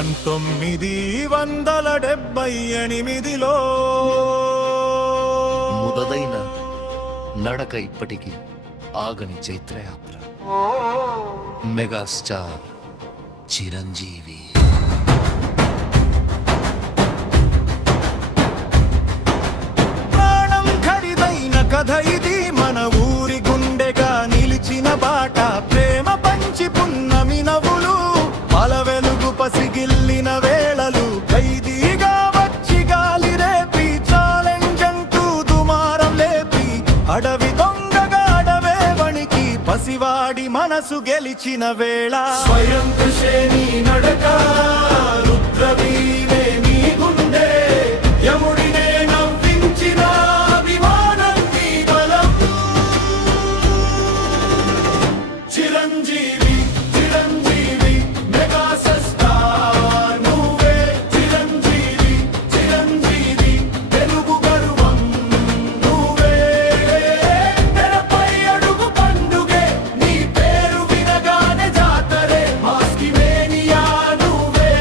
1978లో ముదదైన నడక ఇప్పటికీ ఆగని చైత్రయాత్ర. మెగాస్టార్ చిరంజీవి. ప్రాణం ఖరీదైన కథ ఇది, మన ఊరి గుండెగా నిలిచిన బాట. ప్రేమ పంచి పున్నమి నవ్వులు, పల వెలుగు పసిగిల్లిన వేళలు. ఖైదీగా వచ్చి గాలి రేపి, ఛాలెంజ్ అంటూ దుమారం లేపి, అడవి దొంగగా అడవే వణికి పసివాడి మనసు గెలిచిన వేళ. స్వయం కృషే నీ నడక, రుద్రవీణే నీ గుండె, యముడినే నవ్వించిన అభిమానం నీ బలం. చిరంజీవి చిరంజీవి మెగా స్టార్ నువ్వే. చిరంజీవి చిరంజీవి తెలుగు గర్వం నువ్వే. తెరపై అడుగు పండుగే, నీ పేరు వినగానే జాతరే. మాస్కివేనియా నువ్వే,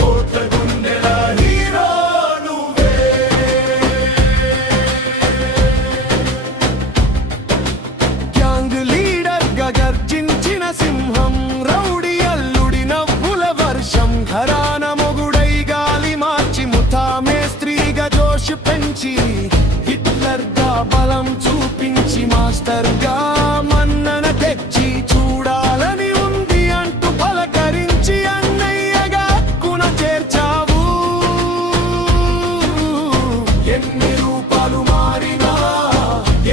కోట్ల గుండెల హీరో నువ్వే. గ్యాంగ్ లీడర్ గా గర్జించిన సింహం, రౌడీ అల్లుడి నవ్వుల వర్షం. ఘరాన మొగుడై గాలి మార్చి, ముఠా మేస్త్రీగా జోష్ పెంచి, హిట్లర్ గా బలం చూపించి, మాస్టర్ గా మన్నన తెచ్చి, చూడాలని ఉంది అంటూ పలకరించి, అన్నయ్యగా కున చేర్చావు. ఎన్ని రూపాలు మారినా,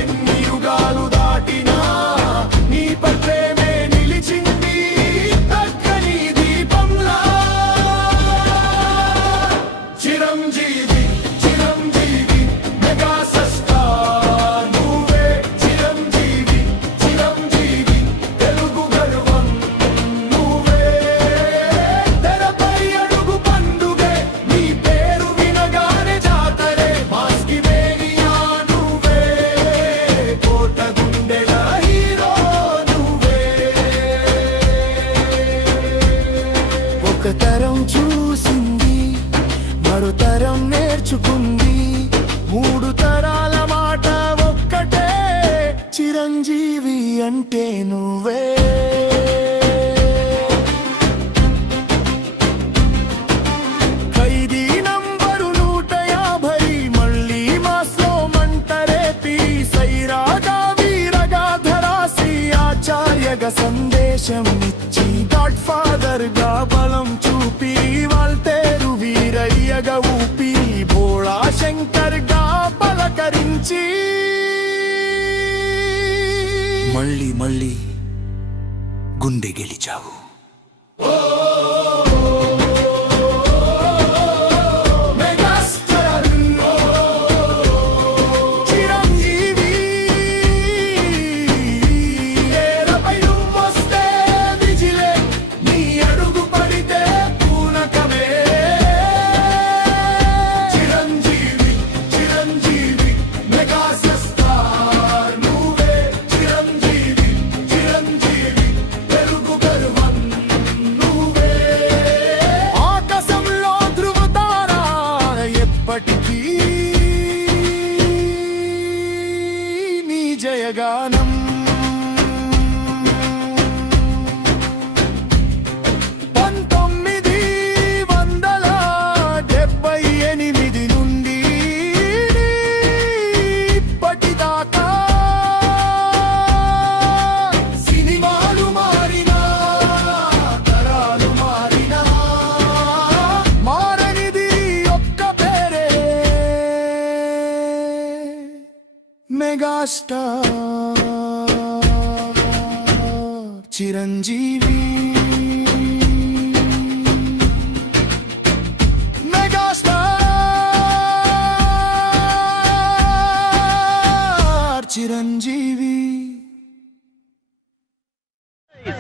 ఎన్ని యుగాలు దాటినా, నీపై ప్రేమే నిలిచింది తగ్గని దీపంలా. చిరంజీవి చిరంజీవి మెగా స్టార్ నువ్వే. చిరంజీవి చిరంజీవి తెలుగు గర్వం నువ్వే. తెరపై అడుగు పండుగే, నీ పేరు వినగానే జాతరే. మాస్కివేనియా నువ్వే, కోట గుండెల హీరో నువ్వే. ఒక తరం చూసింది, మరో తరం నేర్చుకుంది. మూడు తరాల మాట ఒక్కటే, చిరంజీవి అంటే నువ్వే. ఖైదీ నంబరు 150, మళ్ళీ మాస్లో మంట రేపి, సైరాగా వీరగా ధరాసి, ఆచార్యగా సందేశం ఇచ్చి, గాడ్ ఫాదర్ గా బలం చూపి, వాల్తేరు వీరయ్యగా ఊపి, భోళా శంకర్ గా పలకరించి, మళ్ళీ మళ్ళీ గుండె గెలిచావు. మెగాస్టార్ చిరంజీవి, ఏరపై నువ్వొస్తే విజిలే, నీ అడుగు పడితే పూనకమే. చిరంజీవి చిరంజీవి మెగా స్టార్ నువ్వే. చిరంజీవి చిరంజీవి తెలుగు గర్వం నువ్వే. ఆకాశంలో ధృవతారా ఎప్పటికీ నీ జయగానం. 1978 నుండి ఇప్పటిదాకా సినిమాలు మారినా, తరాలు మారినా, మారనిది ఒక్క పేరే, megastar Chiranjeevi. Megastar Chiranjeevi.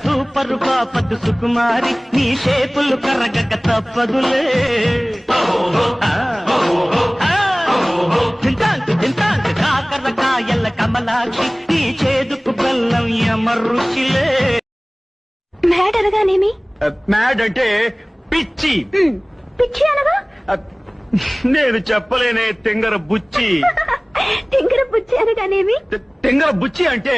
Super పాపత్ సుకుమారి, నీ షేపులు కరగక తప్పదులే. చింతాంకు కాకరకాయల కమలాక్షి, నీ చేదుకు బెల్లం యమ రుచిలే. మ్యాడ్ అనగానేమి? మ్యాడ్ అంటే పిచ్చి. పిచ్చి అనగా నేను చెప్పలేనే తెంగర బుచ్చి. తింగర బుచ్చి అనగానేమి? తెంగర బుచ్చి అంటే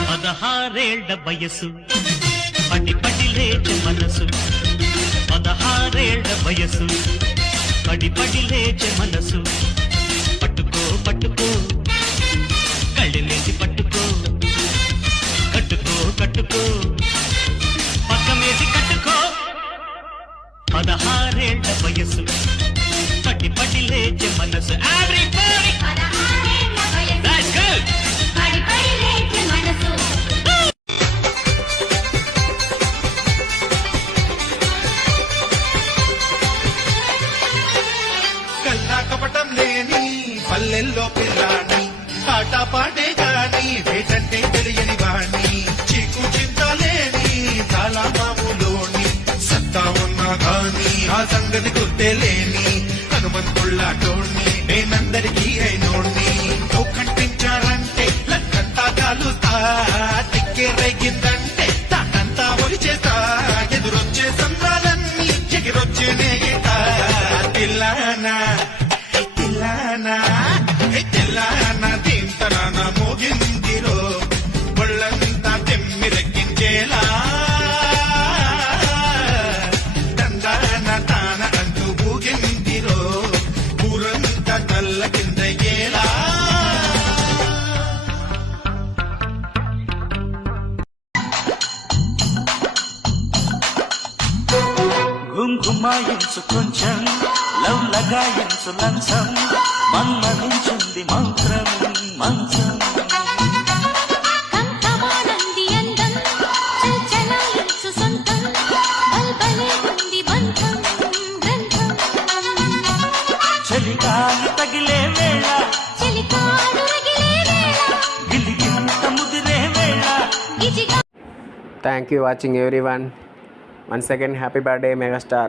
పదహారేళ్ల వయసు పడి పడి లేచే మనసు. 16 వయసు పడి పడి లేచే మనసు. పట్టుకో పట్టుకో కళ్ళెలేసి పట్టుకో. కట్టుకో కట్టుకో పక్కమేసి కట్టుకో. 16 వయసు పడి పడి లేచే మనసు. Everybody! That's good! కల్లా కపటం లేని పల్లెల్లో పిల్లాని ఆట పాటే గాని వేటంటే తెలియని వాణ్ణి చీకు చింత లేని చాలా మామూలోని సత్తా ఉన్నా గాని ఆ సంగతి గుర్తే లేని హనుమంతుళ్ళాటోణ్ణి నేనందరికీ అయినోణ్ణి కంటించారంటే లక్కంతా కాలుతా టిక్కే రేగిందంటే తాటంతా ఒలిచేస్తా ఎదురొచ్చే సంద్రాలన్నీ ఎగిరొచ్చే నేగితా తిల్లానా తిల్లానా తిల్లానా తింతనా మోగిందిరో ఒళ్ళంతా తెమ్మిరెక్కించేలా దండాన తాన అంటూ ఊగిందిరో ఊరంతా కళ్ళ కింద ఎలా గుంగుమాయించు కొంచెం లవ్ లగాయించు లంచం. మన్మధించుంది మంత్రం మంచం. కంఠమానంది అందం చంచలాయించు సొంతం బల్బలే ఉంది బంధం గ్రంథం. చలిగాలి తగిలే వేళ చెలికాడు రగిలే వేళ గిలిగింత ముదిరే వేళ. గిజిగా Thank you watching everyone. Once again, happy birthday Megastar.